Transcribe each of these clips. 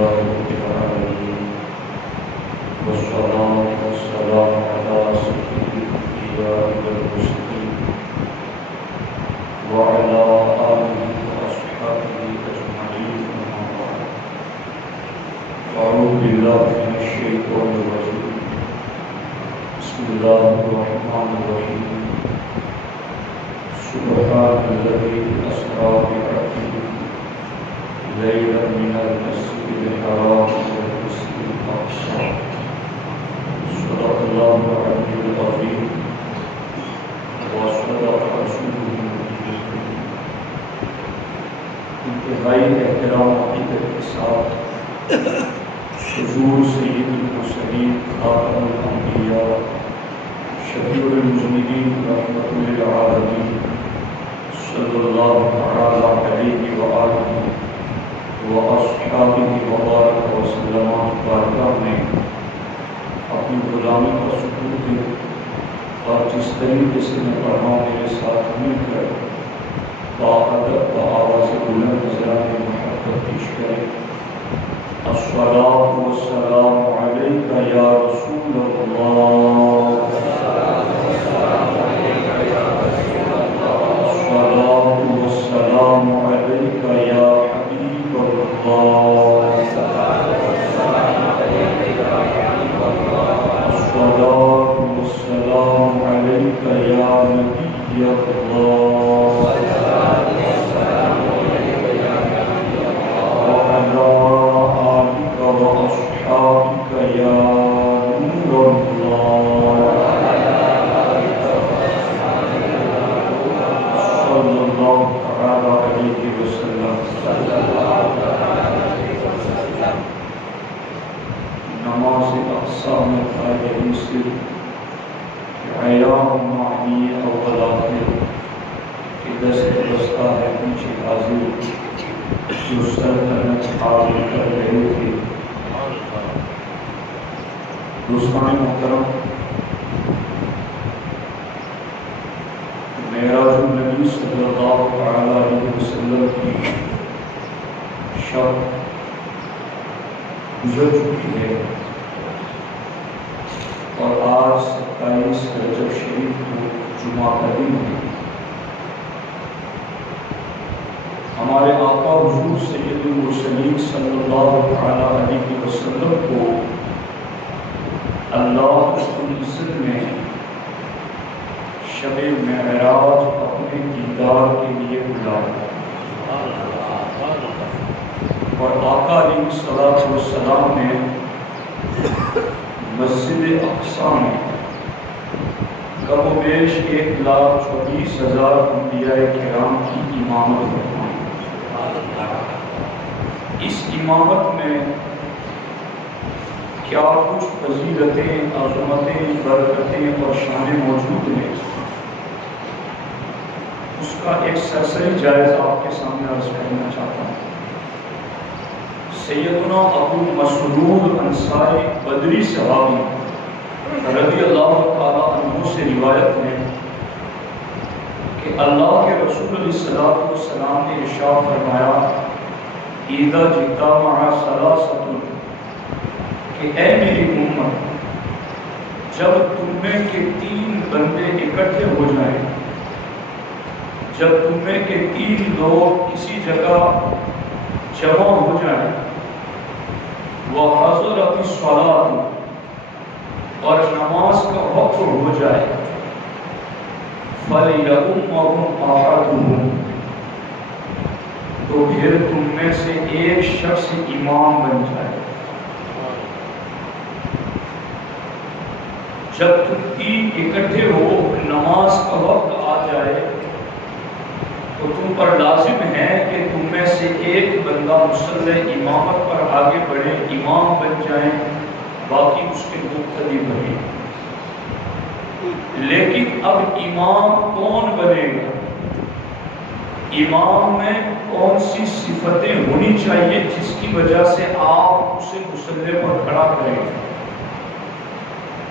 لله رب العالمين والصلاة والسلام على سيد الأنبياء والمرسلين وعلى آله وأصحابه أجمعين أما بعد أعوذ بالله من الشيطان الرجيم بسم الله الرحمن الرحيم سبحان الذي أسرى بعبده ليلا من المسجد الحرام إلى المسجد الأقصى صدق الله العلي العظيم وصدق رسوله النبي الكريم. انتہائی احترام عقیدت کے ساتھ حضور سید المرسلین خاتم الانبیاء شفیع المذنبین رحمۃ للعالمین صلی اللہ تعالی علیہ وآلہ وَأَصْحَابِهِ وَبَارَكَ وَسَلَّمَ بارگاہ میں اپنی غلامی کا ثبوت دے اور جس طریقے سے میں پڑھا ہوں میرے ساتھ مل کر باادب بآواز بلند حضرات محبت پیش کریں. الصلاۃ والسلام علیک یا رسول اللہ، الصلاۃ والسلام علیک یا حبیب اللہ، الصلاۃ والسلام علیک یا نبی اللہ، وعلی آلک واصحابک یا نور اللہ، صلی اللہ تعالی علیہ وسلم. نماز اقصی میں قائد مصر عیام معنی اول آخر کہ دست بستہ ہے پیچھے حاضر جو سلطنت حاضر کر رہے تھے. دوستان محترم، معراج النبی صلی اللہ علیہ وسلم کی شب گزر چکی ہے اور آج 27 رجب شریف کو جمعہ کا دن ہے. ہمارے آقا حضور سید المرسلین صلی اللہ علیہ وسلم کو اللہ رب العزت نے شب معراج اپنے دیدار کے لیے بلایا اور آقا علیہ الصلوۃ والسلام نے مسجد اقصی میں کم و بیش 1,24,000 انبیاء کرام کی امامت فرمائی. اس امامت میں کیا کچھ فضیلتیں، عظمتیں، برکتیں اور شانیں موجود ہیں، اس کا ایک سرسری جائزہ آپ کے سامنے عرض کرنا چاہتا ہوں. سیدنا ابو مسعود انصاری بدری صحابی رضی اللہ تعالیٰ عنہ سے روایت ہے کہ اللہ کے رسول علیہ السلام نے ارشاد فرمایا اذا اجتمع ثلاثۃ، کہ اے میری امت، جب تم میں کے 3 بندے اکٹھے ہو جائیں، جب تم میں کے 3 لوگ کسی جگہ جمع ہو جائیں، وحضرت الصلاۃ، اور نماز کا وقت ہو جائے، فَلْيَؤُمَّهُمْ أَحَدُهُمْ، تو پھر تم میں سے ایک شخص امام بن جائے. جب تم 3 اکٹھے ہو، نماز کا وقت آ جائے تو تم پر لازم ہے کہ تم میں سے ایک بندہ مصلی امامت پر آگے بڑھے، امام بن جائیں، باقی اس کے مقتدی بنے. لیکن اب امام کون بنے گا؟ امام میں کون سی صفتیں ہونی چاہیے جس کی وجہ سے آپ اسے مصلی پر کھڑا کریں گے؟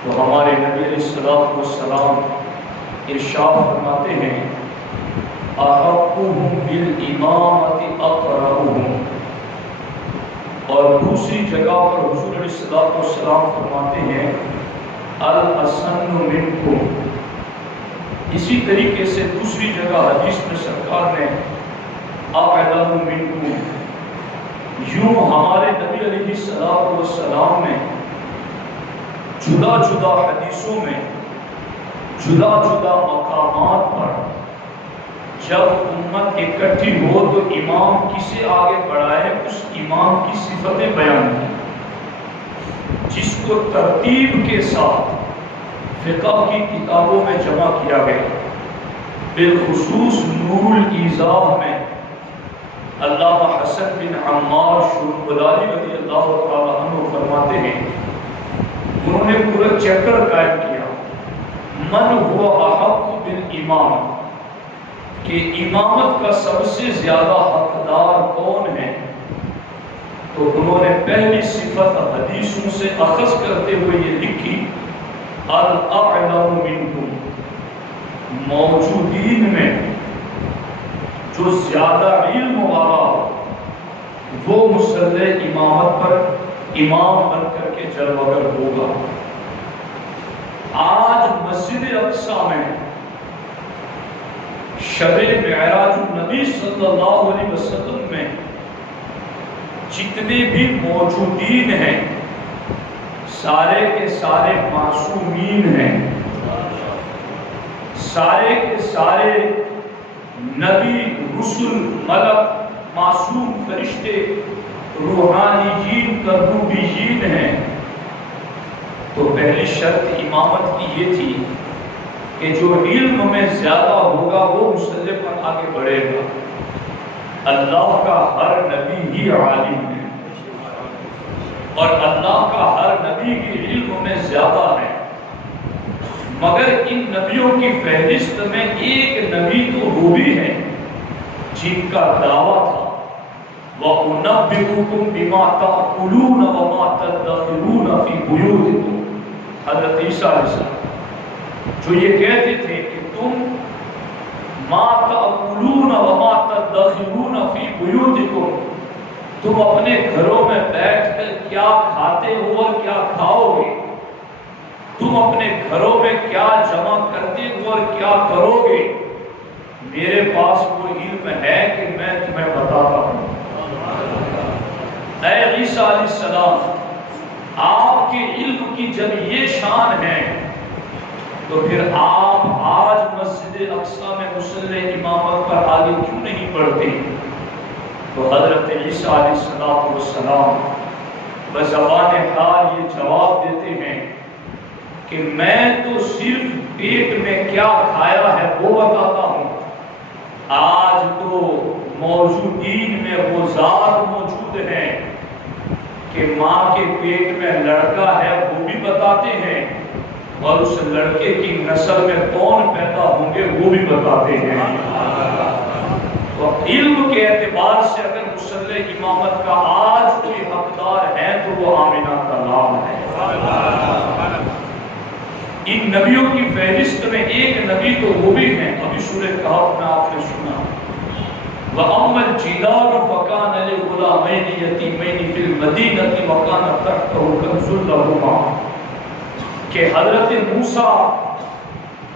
تو ہمارے نبی علیہ السلام ارشاد فرماتے ہیں احقهم بالامامۃ اقرأهم، اور دوسری جگہ پر حضور علیہ السلام فرماتے ہیں الاسن منکم. اسی طریقے سے دوسری جگہ حدیث میں سرکار نے اعلم منکم، یوں ہمارے نبی علیہ السلام نے جدا جدا حدیثوں میں جدا جدا مقامات پر جب امت اکٹھی ہو تو امام کسے آگے بڑھائے اس امام کی صفتیں بیان کی، جس کو ترتیب کے ساتھ فقہ کی کتابوں میں جمع کیا گیا. بالخصوص نور الایضاح میں علامہ حسن بن عمار شربلالی رضی اللہ تعالیٰ عنہ فرماتے ہیں، انہوں نے پورا چیپٹر قائم کیا من ہوا احق بالامام، کہ امامت کا سب سے زیادہ حقدار کون ہے. تو انہوں نے پہلی صفت حدیثوں سے اخذ کرتے ہوئے یہ لکھی الاعلم منکم، موجودین میں جو زیادہ علم والا ہو وہ مصلی امامت پر امام بن کر کے جلوگر ہوگا. آج مسجد اقصی میں شب معراج النبی صلی اللہ علیہ وسلم میں جتنے بھی موجودین ہیں سارے کے سارے معصومین ہیں، سارے کے سارے نبی، رسل، ملک، معصوم فرشتے، روحانی جین، کروبی جین ہیں. تو پہلی شرط امامت کی یہ تھی کہ جو علم میں زیادہ ہوگا وہ مصلی پر آگے بڑھے گا. اللہ کا ہر نبی ہی عالم ہے اور اللہ کا ہر نبی کے علم میں زیادہ ہے، مگر ان نبیوں کی فہرست میں ایک نبی تو وہ بھی ہے جن کا دعویٰ تھا وَأُنَبِّئُكُم بِمَا تَأْكُلُونَ وَمَا تَدَّخِرُونَ فِي بُيُوتِكُم. حضرت عیسیٰ علیہ السلام جو یہ کہتے تھے کہ تم ما تأکلون وما تدخرون فی بیوتکم، تم اپنے گھروں میں بیٹھ کر کیا کھاتے ہو اور کیا کھاؤ گے، تم اپنے گھروں میں کیا جمع کرتے ہو اور کیا کرو گے، میرے پاس وہ علم ہے کہ میں تمہیں بتاتا ہوں. اے عیسیٰ علیہ السلام، آپ کے علم کی جب یہ شان ہے تو پھر آپ آج مسجد اقصی میں مصلی امامت پر آگے کیوں نہیں بڑھتے؟ تو حضرت عیسیٰ علیہ السلام بزبان حال یہ جواب دیتے ہیں کہ میں تو صرف پیٹ میں کیا کھایا ہے وہ بتاتا ہوں. آج تو موجودین میں وہ ذات موجود ہے کہ ماں کے پیٹ میں لڑکا ہے وہ بھی بتاتے ہیں اور اس لڑکے کی نسل میں کون پیدا ہوں گے وہ بھی بتاتے ہیں. تو علم کے اعتبار سے اگر مصلی امامت کا آج کوئی حقدار ہے تو وہ آمنہ کا نام ہے. ان نبیوں کی فہرست میں ایک نبی تو وہ بھی ہیں، ابھی سورہ کہف میں آپ نے سنا وَأَمَّا الْجِدَارُ فَكَانَ لِغُلَامَيْنِ يَتِيمَيْنِ فِي الْمَدِينَةِ وَكَانَ تَحْتَهُ كَنْزٌ لَهُمَا، کہ حضرت موسیٰ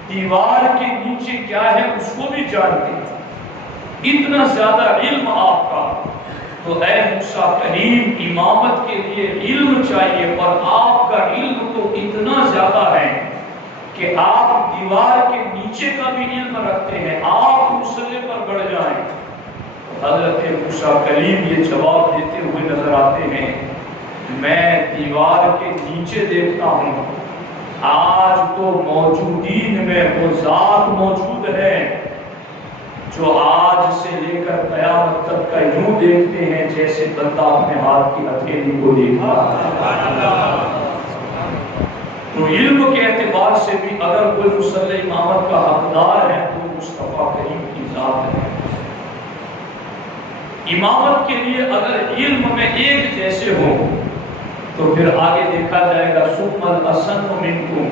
دیوار کے نیچے کیا ہے اس کو بھی جانتے ہیں. اتنا زیادہ علم آپ کا، تو اے موسیٰ کریم امامت کے لیے علم چاہیے، اور آپ کا علم تو اتنا زیادہ ہے کہ آپ دیوار کے نیچے کا بھی علم رکھتے ہیں، آپ مصلی پر بڑھ جائیں. حضرت موسیٰ کلیم یہ جواب دیتے ہوئے نظر آتے ہیں میں دیوار کے نیچے دیکھتا ہوں، آج تو موجودین میں وہ ذات موجود ہے جو آج سے لے کر قیامت تک کا یوں دیکھتے ہیں جیسے بندہ اپنے ہاتھ کی ہتھیلی کو دیکھتا. تو علم کے اعتبار سے بھی اگر کوئی مصلی امامت کا حقدار ہے تو مصطفیٰ کریم کی ذات ہے. امامت کے لیے اگر علم میں ایک جیسے ہو تو پھر آگے دیکھا جائے گا ثم الاسن منکم،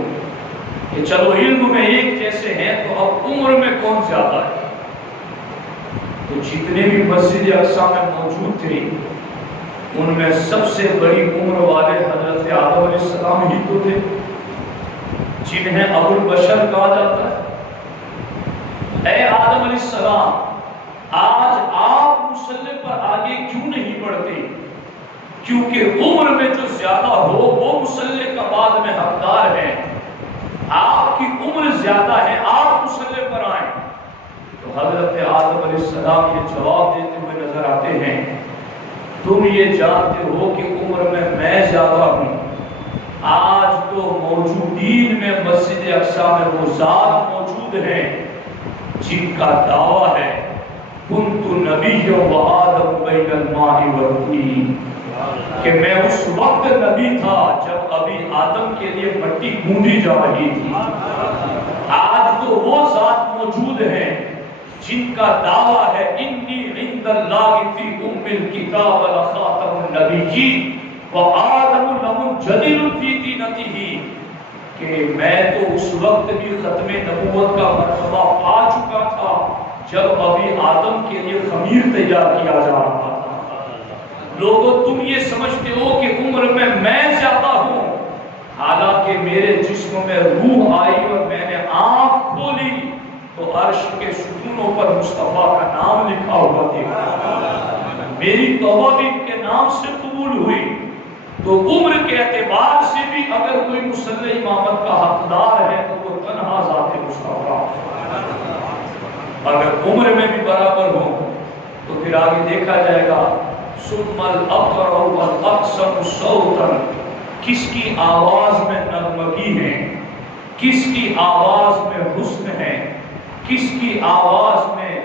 کہ چلو علم میں ایک جیسے ہیں تو اب عمر میں کون زیادہ ہے. تو جتنے بھی مسجد اقصی میں موجود تھے ان میں سب سے بڑی عمر والے حضرت آدم علیہ السلام ہی تو تھے، جنہیں ابو البشر کہا جاتا ہے۔ اے آدم علیہ السلام، آج آپ مصلی پر آگے کیوں نہیں بڑھتے؟ کیونکہ عمر میں جو زیادہ ہو وہ مصلی کا بعد میں حقدار ہے۔ آپ کی عمر زیادہ ہے، آپ مصلی پر آئیں۔ تو حضرت آدم علیہ السلام یہ جواب دیتے ہوئے نظر آتے ہیں، تم یہ جانتے ہو کہ عمر میں زیادہ ہوں۔ آج تو موجودین میں مسجد اقصی میں وہ ذات موجود ہیں جن کا دعویٰ ہے کنت نبی و آدم بین الماء والطین، کہ میں اس وقت نبی تھا جب ابھی آدم کے لیے مٹی گوندی جا رہی تھی۔ آج تو وہ ذات موجود ہیں جن کا دعویٰ ہے انی عند اللہ فی ام الکتاب لخاتم النبیین وآدم لمنجدل فی دینتہ، کہ میں تو اس وقت بھی ختم نبوت کا مرتبہ پا چکا تھا جب ابھی آدم کے لیے خمیر تیار کیا جا رہا تھا۔ لوگوں تم یہ سمجھتے ہو کہ عمر میں زیادہ ہوں، حالانکہ میرے جسم میں روح آئی اور میں نے آنکھ کھولی تو عرش کے ستونوں پر مصطفیٰ کا نام لکھا ہوا تھا، میری توبہ بھی ان کے نام سے قبول ہوئی۔ تو عمر کے اعتبار سے بھی اگر کوئی مصلی امامت کا حقدار ہے تو وہ تنہا ذات مصطفیٰ۔ اگر عمر میں بھی برابر ہو تو پھر آگے دیکھا جائے گا ثم الاقرع والاقسم صوتا، کس کی آواز میں نغمگی ہے، کس کی آواز میں حسن ہے، کس کی آواز میں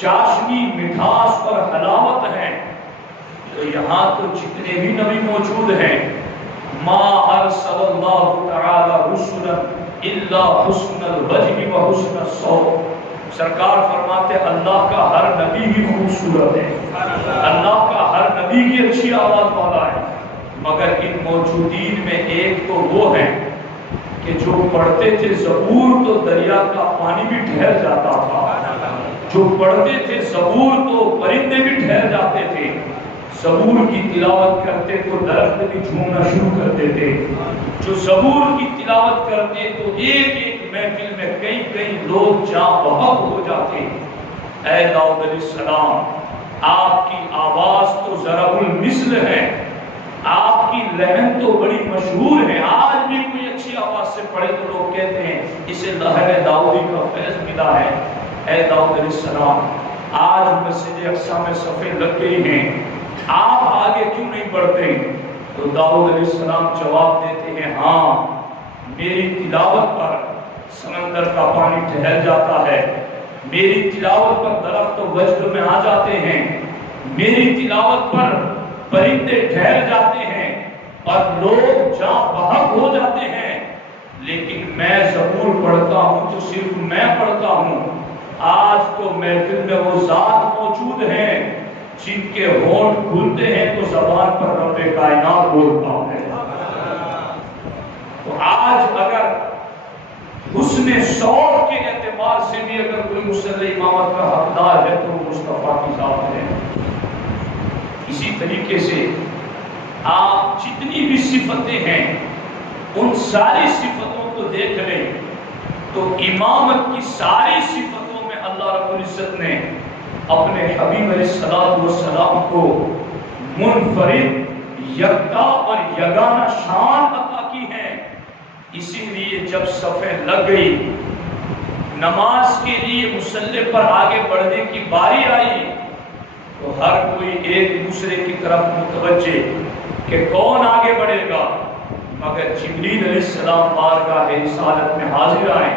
چاشنی مٹھاس اور حلاوت ہے۔ تو یہاں تو جتنے بھی نبی موجود ہیں، ما ارسل اللہ تعالی رسلا الا حسن الوجه وحسن الصوت، سرکار فرماتے اللہ کا ہر نبی ہی خوبصورت ہے، اللہ کا ہر نبی کی اچھی آواز والا ہے، مگر ان موجودین میں ایک تو وہ ہے کہ جو پڑھتے تھے زبور تو دریا کا پانی بھی ٹھہر جاتا تھا، جو پڑھتے تھے زبور تو پرندے بھی ٹھہر جاتے تھے، زبور کی تلاوت کرتے تو درخت بھی جھومنا شروع کرتے تھے، جو زبور کی تلاوت کرتے تو ایک ایک محفل میں کئی لوگ جاں بحق ہو جاتے۔ اے داؤد علیہ السلام، آپ کی آواز تو ضرب المثل ہے، آپ کی لہن تو بڑی مشہور ہے، آج بھی کوئی اچھی آواز سے پڑھے تو لوگ کہتے ہیں اسے لہن داؤدی کا فیض ملا ہے۔ اے داؤد علیہ السلام، آج مسجد اقصی میں صفیں لگ گئی ہیں، آپ آگے کیوں نہیں بڑھتے؟ تو داؤد علیہ السلام جواب دیتے ہیں ہاں، میری تلاوت پر سمندر کا پانی ٹھہر جاتا ہے، میری تلاوت پر درخت وجد میں آ جاتے ہیں، میری تلاوت پر پرندے ٹھہر جاتے ہیں اور لوگ جاں بحق ہو جاتے ہیں، لیکن میں زبور پڑھتا ہوں تو صرف میں پڑھتا ہوں۔ آج تو محفل میں وہ ذات موجود ہیں جن کے ہونٹ کھلتے ہیں تو زبان پر رب کائنات بولتا ہے۔ تو آج اگر حسن صوت کے اعتبار سے بھی اگر کوئی مصلی امامت کا حقدار ہے تو مصطفیٰ کی ذات ہے۔ اسی طریقے سے آپ جتنی بھی صفتیں ہیں ان ساری صفتوں کو دیکھ لیں تو امامت کی ساری صفتوں میں اللہ رب العزت نے اپنے حبیب علیہ السلام کو منفرد، یکتا اور یگانہ شان عطا کی ہے۔ اسی لیے جب صفیں لگ گئی، نماز کے لیے مصلی پر آگے بڑھنے کی باری آئی تو ہر کوئی ایک دوسرے کی طرف متوجہ کہ کون آگے بڑھے گا، مگر جبریل علیہ السلام بارگاہ رسالت میں حاضر آئے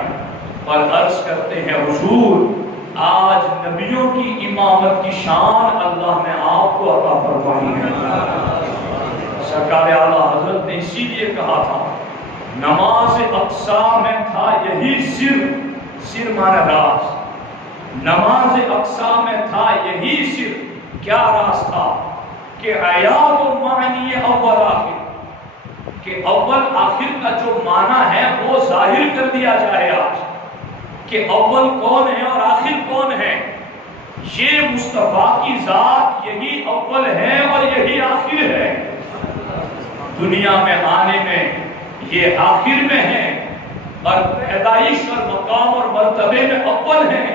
اور عرض کرتے ہیں حضور، آج نبیوں کی امامت کی شان اللہ نے آپ کو عطا فرمائی ہے۔ سرکار اعلیٰ حضرت نے اسی لیے کہا تھا نماز اقصی میں تھا یہی سر مانا راز، نماز اقصی میں تھا یہی سر، کیا راز تھا کہ عیاض و معنی اول آخر، کہ اول آخر کا جو معنی ہے وہ ظاہر کر دیا جائے آج کہ اول کون ہے اور آخر کون ہے۔ یہ مصطفیٰ کی ذات یہی اول ہے اور یہی آخر ہے، دنیا میں آنے میں یہ آخر میں ہے، اور پیدائش اور مقام اور مرتبے میں اول ہے۔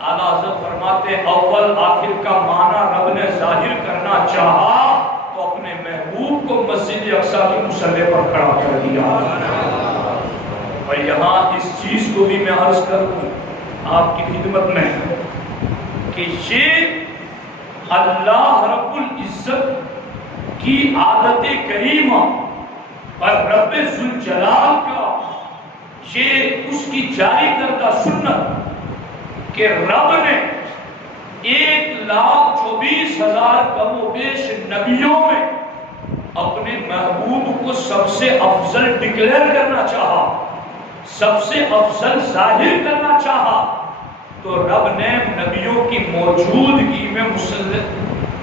اعلیٰ حضرت فرماتے ہیں اول آخر کا معنی رب نے ظاہر کرنا چاہا تو اپنے محبوب کو مسجد اقصیٰ کی مصلی پر کھڑا کر دیا۔ اور یہاں اس چیز کو بھی میں عرض کروں آپ کی خدمت میں کہ یہ اللہ رب العزت کی عادت کریمہ اور رب ذوالجلال کا یہ اس کی جاری کردہ سنت کہ رب نے 1,24,000 کم و بیش نبیوں میں اپنے محبوب کو سب سے افضل ڈکلیئر کرنا چاہا، سب سے افضل ظاہر کرنا چاہا، تو رب نے نبیوں کی موجودگی میں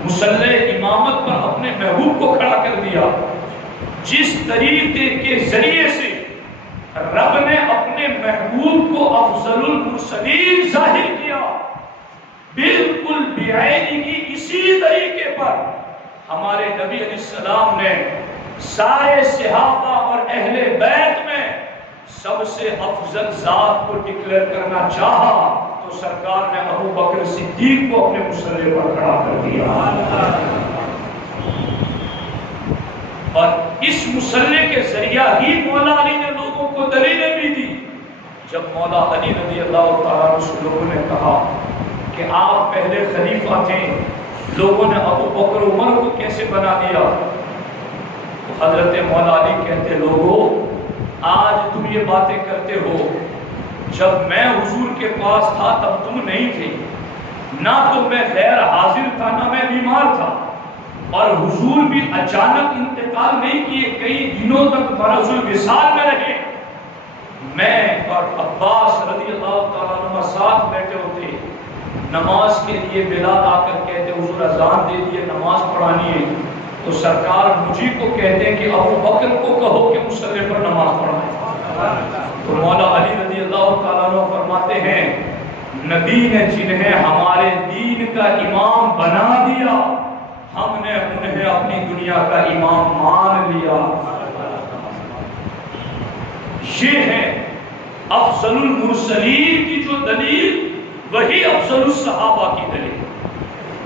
مصلی امامت پر اپنے محبوب کو کھڑا کر دیا۔ جس طریقے کے ذریعے سے رب نے اپنے محبوب کو افضل المرسلین ظاہر کیا، بالکل بعینی اسی طریقے پر ہمارے نبی علیہ السلام نے سارے صحابہ اور اہل بیت میں سب سے افضل ذات کو ڈکلیئر کرنا چاہا تو سرکار نے ابو بکر صدیق کو اپنے مصلی پر کھڑا کر دیا، اور اس مصلی کے ذریعہ ہی مولا علی نے لوگوں کو دلیلیں بھی دی۔ جب مولا علی رضی اللہ تعالیٰ عنہ سے لوگوں نے کہا کہ آپ پہلے خلیفہ تھے، لوگوں نے ابو بکر عمر کو کیسے بنا دیا، تو حضرت مولا علی کہتے لوگوں آج تم یہ باتیں کرتے ہو، جب میں حضور کے پاس تھا تب تم نہیں تھے، نہ تو میں غیر حاضر تھا نہ میں بیمار تھا، اور حضور بھی اچانک انتقال نہیں کیے، کئی دنوں تک مرض الوصال میں رہے، میں اور عباس رضی اللہ تعالیٰ عنہ ساتھ بیٹھے ہوتے، نماز کے لیے بلال آ کر کہتے حضور اذان دے دیے نماز پڑھانی ہے، تو سرکار مجھے کو کہتے کہ ابو بکر کو کہو کہ مصلی پر نماز پڑھائیں۔ تو مولا علی رضی اللہ تعالیٰ عنہ فرماتے ہیں نبی نے جنہیں ہمارے دین کا امام بنا دیا، ہم نے انہیں اپنی دنیا کا امام مان لیا۔ یہ ہے افضل المرسلین کی جو دلیل، وہی افضل الصحابہ کی دلیل،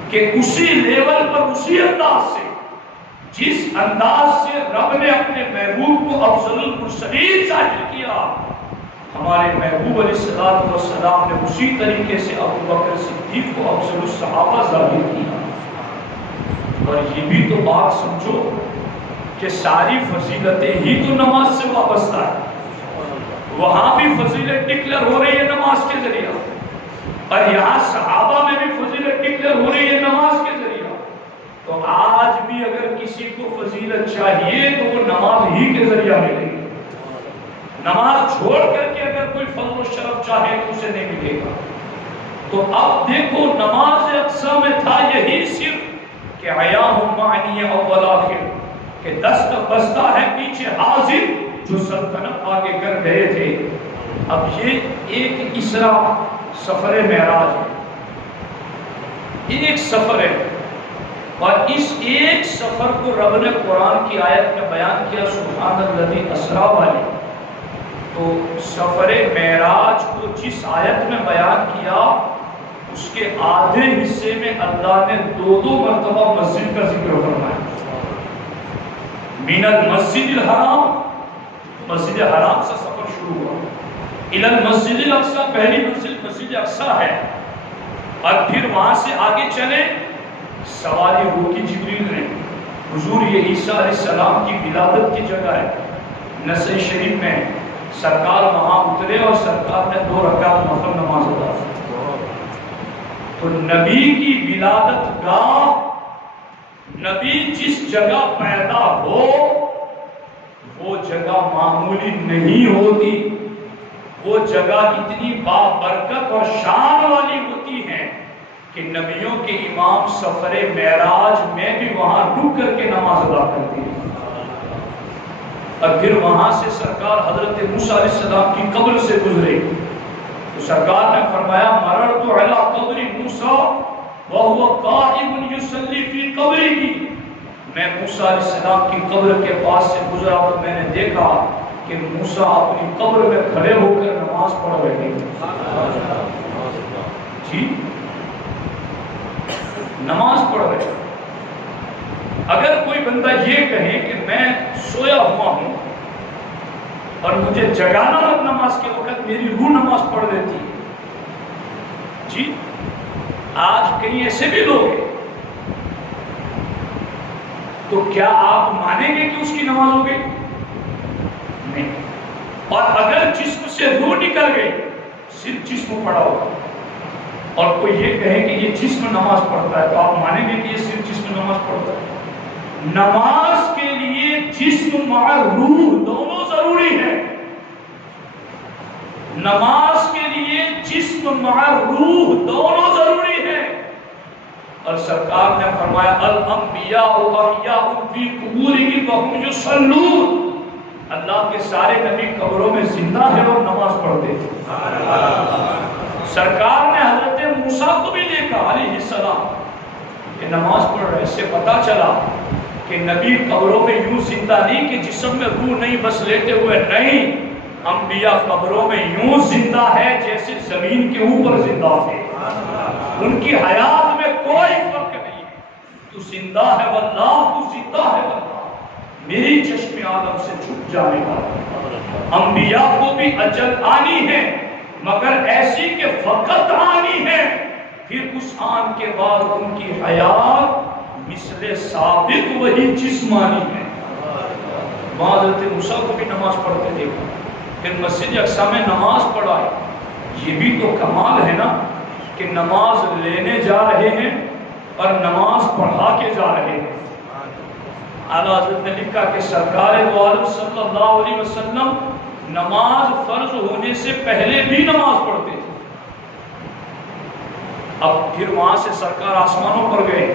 کہ اسی لیول پر اسی انداز سے جس انداز سے رب نے اپنے محبوب کو افضل المرسلین ظاہر کیا، ہمارے محبوب علیہ السلام نے اسی طریقے سے ابو بکر صدیق کو افضل الصحابہ ظاہر کیا۔ اور یہ بھی تو بات سمجھو کہ ساری فضیلتیں ہی تو نماز سے وابستہ ہے، وہاں بھی فضیلت ڈکلیئر ہو رہی ہے نماز کے ذریعہ، اور یہاں صحابہ میں بھی فضیلت ڈکلیئر ہو رہی ہے نماز کے ذریعہ۔ تو آج بھی اگر کسی کو فضیلت چاہیے تو وہ نماز ہی کے ذریعہ ملے گی، نماز چھوڑ کر کے اگر کوئی فضل و شرف چاہے تو اسے نہیں ملے گا۔ تو اب دیکھو نماز اقصیٰ میں تھا یہی صرف کہ عیاہم معنی اول آخر، کہ دست بستہ ہے پیچھے حاضر جو سلطنت آگے کر گئے تھے۔ اب یہ ایک اسرا سفر معراج ہے، ایک سفر ہے، اور اس ایک سفر کو رب نے قرآن کی آیت میں بیان کیا سبحان الذی اسریٰ والی۔ تو سفر معراج کو جس آیت میں بیان کیا اس کے آدھے حصے میں اللہ نے دو مرتبہ مسجد کا ذکر فرمایا، من المسجد الحرام، مسجد حرام سے سفر شروع ہوا، الی المسجد الاقصیٰ، پہلی منزل مسجد اقصیٰ ہے، اور پھر وہاں سے آگے چلے سواری ہو کی جبریل نے، حضور یہ عیسیٰ علیہ السلام کی ولادت کی جگہ ہے، نسائی شریف میں سرکار وہاں اترے اور سرکار نے 2 رکعت نفل نماز ادا کی۔ تو نبی کی ولادت گاہ، نبی جس جگہ پیدا ہو وہ جگہ معمولی نہیں ہوتی، وہ جگہ اتنی بابرکت اور شان والی ہوتی ہے کہ نبیوں کے امام سفر معراج میں بھی وہاں رک کر کے نماز ادا کرتے ہیں۔ اور پھر وہاں سے سرکار حضرت موسیٰ علیہ السلام کی قبر سے گزرے، تو سرکار نے فرمایا مررت علی قبر موسیٰ وَهُوَ قَائِمٌ يُصَلِّي فِي قَبْرِهِ، میں موسیٰ علیہ السلام کی قبر کے پاس سے گزرا تو میں نے دیکھا کہ موسیٰ اپنی قبر میں کھڑے ہو کر نماز پڑھ رہے ہیں. جی نماز پڑھ رہے ہیں. اگر کوئی بندہ یہ کہے کہ میں سویا ہوا ہوں اور مجھے جگانا مت نماز کے وقت، میری روح نماز پڑھ لیتی ہے. جی آج کہیں ایسے بھی لوگ ہیں، تو کیا آپ مانیں گے کہ اس کی نماز ہو گئی؟ نہیں. اور اگر جسم سے روح نکل گئی، صرف جسم پڑا ہوگا، اور کوئی یہ کہے کہ یہ جسم نماز پڑھتا ہے، تو آپ مانیں گے کہ یہ صرف جسم نماز پڑھتا ہے؟ نماز کے لیے جسم مع روح دونوں ضروری ہے. نماز کے لیے جسم مع روح دونوں ضروری ہے. اور سرکار نے فرمایا الانبیاء احیاء فی قبورہم وہم یصلون، اللہ کے سارے نبی قبروں میں زندہ ہے اور نماز پڑھتے ہیں. سرکار نے حضرت موسیٰ کو بھی دیکھا علیہ السلام کہ نماز پڑھ رہے. اس سے پتا چلا کہ نبی قبروں میں یوں زندہ نہیں کہ جسم میں روح نہیں بس لیتے ہوئے، نہیں، انبیاء قبروں میں یوں زندہ ہے جیسے زمین کے اوپر زندہ ہے. ان کی حیات میں کوئی فرق نہیں ہے. تو زندہ ہے واللہ، تو زندہ ہے واللہ، میری چشم عالم سے چھپ جانے والا. انبیاء کو بھی اجل آنی ہے، مگر ایسی کہ فقط آنی ہے، پھر اس آن کے بعد ان کی حیات مثل سابق وہی جسمانی ہے. حضرت موسیٰ کو بھی نماز پڑھتے دیکھا، پھر مسجد اقصیٰ میں نماز پڑھائے. یہ بھی تو کمال ہے نا کہ نماز لینے جا رہے ہیں اور نماز پڑھا کے جا رہے ہیں. اعلیٰ حضرت نے لکھا کہ سرکار دو عالم صلی اللہ علیہ وسلم نماز فرض ہونے سے پہلے بھی نماز پڑھتے تھے. اب پھر وہاں سے سرکار آسمانوں پر گئے،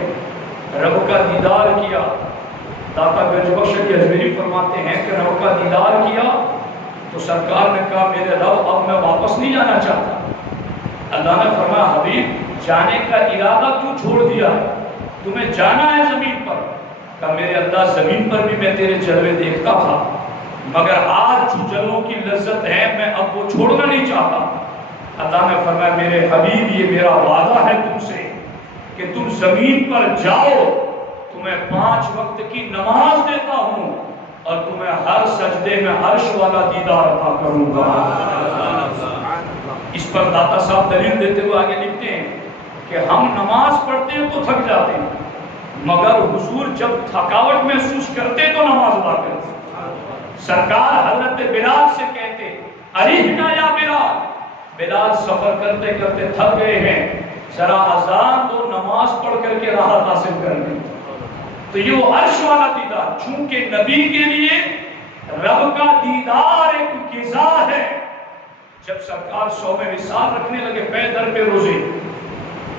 رب کا دیدار کیا. داتا گنج بخش اجمیری فرماتے ہیں کہ رب کا دیدار کیا تو سرکار نے کہا میرے رب اب میں واپس نہیں جانا چاہتا. اللہ نے فرمایا حبیب جانے کا ارادہ کیوں چھوڑ دیا ہے؟ تمہیں جانا ہے زمین پر. کہا میرے اللہ زمین پر بھی میں تیرے جلوے دیکھتا تھا، مگر آج جو جلووں کی لذت ہے میں اب وہ چھوڑنا نہیں چاہتا. اللہ نے فرمایا میرے حبیب یہ میرا وعدہ ہے تم سے کہ تم زمین پر جاؤ، تمہیں 5 وقت کی نماز دیتا ہوں اور تمہیں ہر سجدے میں عرش والا دیدار عطا کروں گا. اس پر داتا صاحب دلیل دیتے ہوئے آگے لکھتے ہیں کہ ہم نماز پڑھتے ہیں تو تھک جاتے ہیں، مگر حضور جب تھکاوٹ محسوس کرتے تو نماز ادا کرتے. سرکار حضرت بلال سے کہتے اریحنا یا بلال، بلال سفر کرتے کرتے تھک گئے ہیں، ذرا اذان تو نماز پڑھ کر کے راحت حاصل کر لیں. تو یہ وہ عرش والا دیدار، چونکہ نبی کے لیے رب کا دیدار ایک غذا ہے. جب سرکار صوم وصال رکھنے لگے پیدل پہ روزے،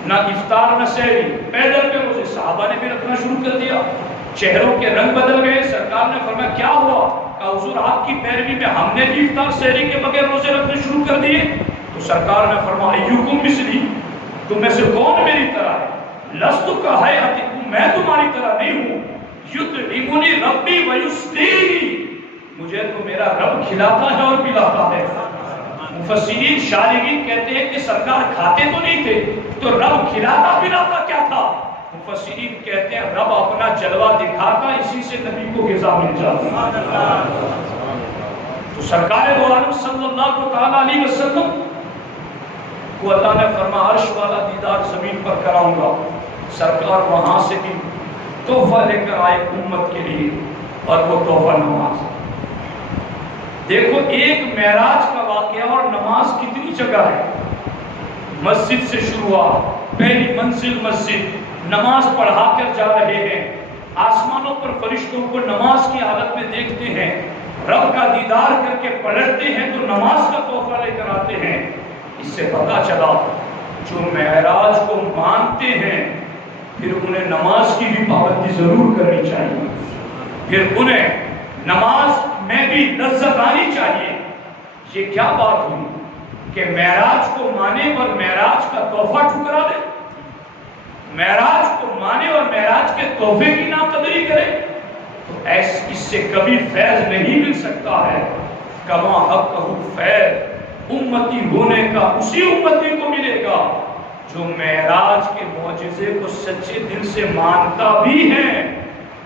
نہ افطار نہ سحری، پیدل پہ روزے، صحابہ نے بھی رکھنا شروع کر دیا. چہروں کے رنگ بدل گئے. سرکار نے فرمایا کیا ہوا؟ کہا حضور آپ کی پیروی میں ہم نے بھی افطار سحری کے بغیر روزے رکھنے شروع کر دیے. تو سرکار نے فرمایا ایوکم مثلی، تم میں سے کون میری طرح ہے؟ لست کہیاتکم، میں تمہاری طرح نہیں ہوں. یطعمنی ربی ویسقینی، مجھے تو میرا رب کھلاتا ہے اور پلاتا ہے. مفسرین شارحین کہتے ہیں کہ سرکار کھاتے تو نہیں تھے تو رب کھلاتا پلاتا کیا تھا؟ مفسرین کہتے ہیں رب اپنا جلوہ دکھاتا، اسی سے نبی کو غذا مل جاتا. تو سرکار دو عالم صلی اللہ علیہ وسلم کو اللہ نے فرمایا عرش والا دیدار زمین پر کراؤں گا. سرکار وہاں سے بھی تحفہ لے کر آئے امت کے لیے، اور وہ تحفہ نماز. دیکھو ایک معراج کا واقعہ اور نماز کتنی جگہ ہے. مسجد سے شروعات، پہلی منزل مسجد، نماز پڑھا کر جا رہے ہیں. آسمانوں پر فرشتوں کو نماز کی حالت میں دیکھتے ہیں، رب کا دیدار کر کے پلٹتے ہیں تو نماز کا تحفہ لے کر آتے ہیں. اس سے پتا چلا جو معراج کو مانتے ہیں پھر انہیں نماز کی بھی پابندی ضرور کرنی چاہیے، پھر انہیں نماز میں بھی لذت آنی چاہیے. یہ کیا بات ہوئی کہ معراج کو مانے اور معراج کا تحفہ ٹھکرا دے؟ معراج کو مانے اور معراج کے تحفے کی ناقدری کرے تو اس سے کبھی فیض نہیں مل سکتا ہے۔ کما حقہ فیض امتی ہونے کا اسی امتی کو ملے گا جو معراج کے معجزے کو سچے دل سے مانتا بھی ہے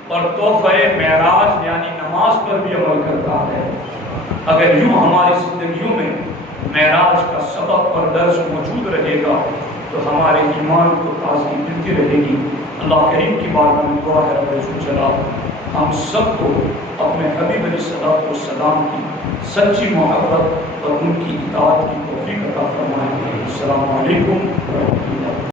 اور تحفہ معراج یعنی نماز پر بھی عمل کرتا ہے۔ اگر یوں ہماری زندگیوں میں معراج کا سبق اور درس موجود رہے گا تو ہمارے ایمان کو تازگی ملتی رہے گی۔ اللہ کریم کی بارگاہ میں دعا ہے رب الجلال ہم سب کو اپنے حبیب علیہ الصلوۃ والسلام کی سچی محبت اور ان کی اطاعت کی توفیق عطا فرمائے۔ السلام علیکم ورحمۃ اللہ۔